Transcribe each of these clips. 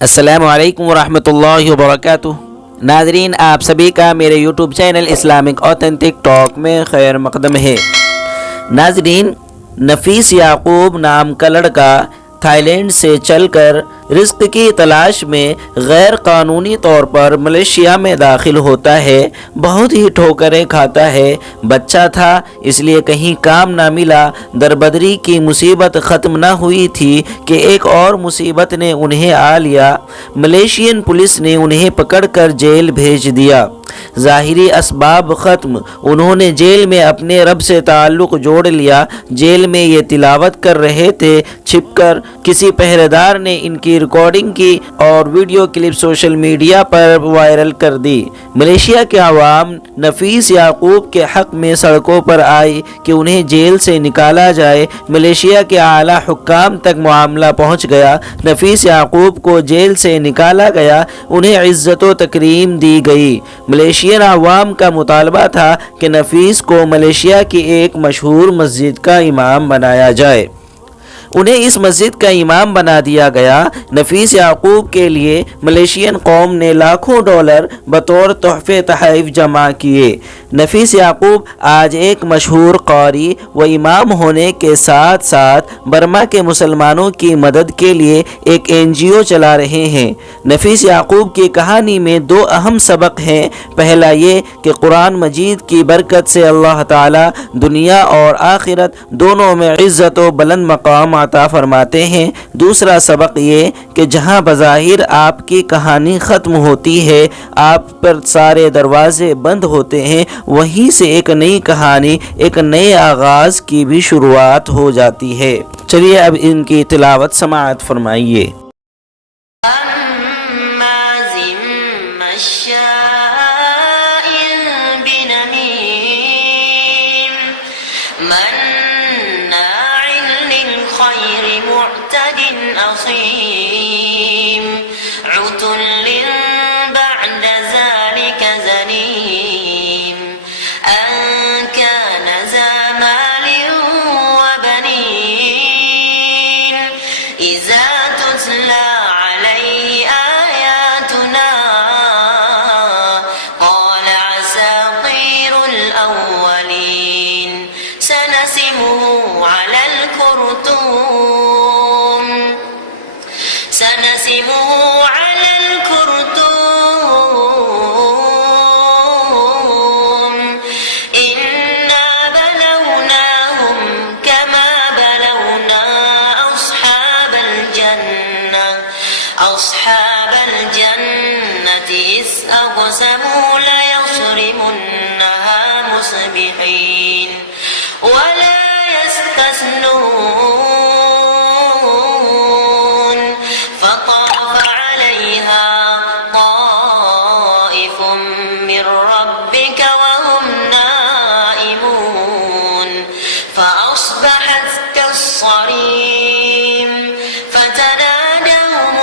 السلام علیکم ورحمۃ اللہ وبرکاتہ۔ ناظرین، آپ سبھی کا میرے یوٹیوب چینل اسلامک اوتھینٹک ٹاک میں خیر مقدم ہے۔ ناظرین، نفیس یعقوب نام کا لڑکا تھائی لینڈ سے چل کر رزق کی تلاش میں غیر قانونی طور پر ملیشیا میں داخل ہوتا ہے۔ بہت ہی ٹھوکریں کھاتا ہے۔ بچہ تھا اس لیے کہیں کام نہ ملا۔ دربدری کی مصیبت ختم نہ ہوئی تھی کہ ایک اور مصیبت نے انہیں آ لیا۔ ملیشین پولیس نے انہیں پکڑ کر جیل بھیج دیا۔ ظاہری اسباب ختم، انہوں نے جیل میں اپنے رب سے تعلق جوڑ لیا۔ جیل میں یہ تلاوت کر رہے تھے، چھپ کر کسی پہرے دار نے ان کی ریکارڈنگ کی اور ویڈیو کلپ سوشل میڈیا پر وائرل کر دی۔ ملیشیا کے عوام نفیس یعقوب کے حق میں سڑکوں پر آئی کہ انہیں جیل سے نکالا جائے۔ ملیشیا کے اعلیٰ حکام تک معاملہ پہنچ گیا۔ نفیس یعقوب کو جیل سے نکالا گیا، انہیں عزت و تکریم دی گئی۔ ملیشین عوام کا مطالبہ تھا کہ نفیس کو ملیشیا کی ایک مشہور مسجد کا امام بنایا جائے۔ انہیں اس مسجد کا امام بنا دیا گیا۔ نفیس یعقوب کے لیے ملیشین قوم نے لاکھوں ڈالر بطور تحفے تحائف جمع کیے۔ نفیس یعقوب آج ایک مشہور قاری و امام ہونے کے ساتھ ساتھ برما کے مسلمانوں کی مدد کے لیے ایک NGO چلا رہے ہیں۔ نفیس یعقوب کی کہانی میں دو اہم سبق ہیں۔ پہلا یہ کہ قرآن مجید کی برکت سے اللہ تعالی دنیا اور آخرت دونوں میں عزت و بلند مقام عطا فرماتے ہیں۔ دوسرا سبق یہ کہ جہاں بظاہر آپ کی کہانی ختم ہوتی ہے، آپ پر سارے دروازے بند ہوتے ہیں، وہیں سے ایک نئی کہانی، ایک نئے آغاز کی بھی شروعات ہو جاتی ہے۔ چلیے اب ان کی تلاوت سماعت فرمائیے۔ أصحاب الجنة إذ أقسموا ليصرمنها مصبحين ولا يستثنون فطاف عليها طائف من ربك وهم نائمون فأصبحت كالصريم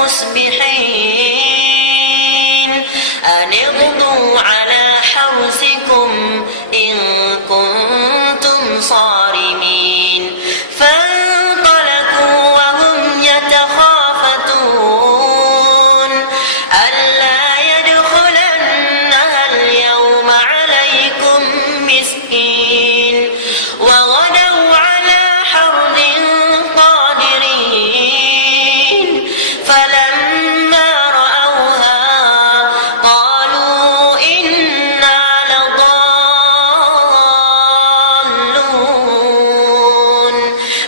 مصبحين أن اغدوا على حرثكم إن كنتم صارمين فانطلقوا وهم يتخافتون ألا يدخلنها اليوم عليكم مسكين وغدوا على حرد قادرين فلما رأوها قالوا إنا لضالون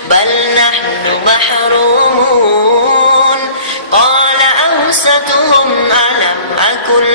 بل نحن محرومون قال أوسطهم ألم أكن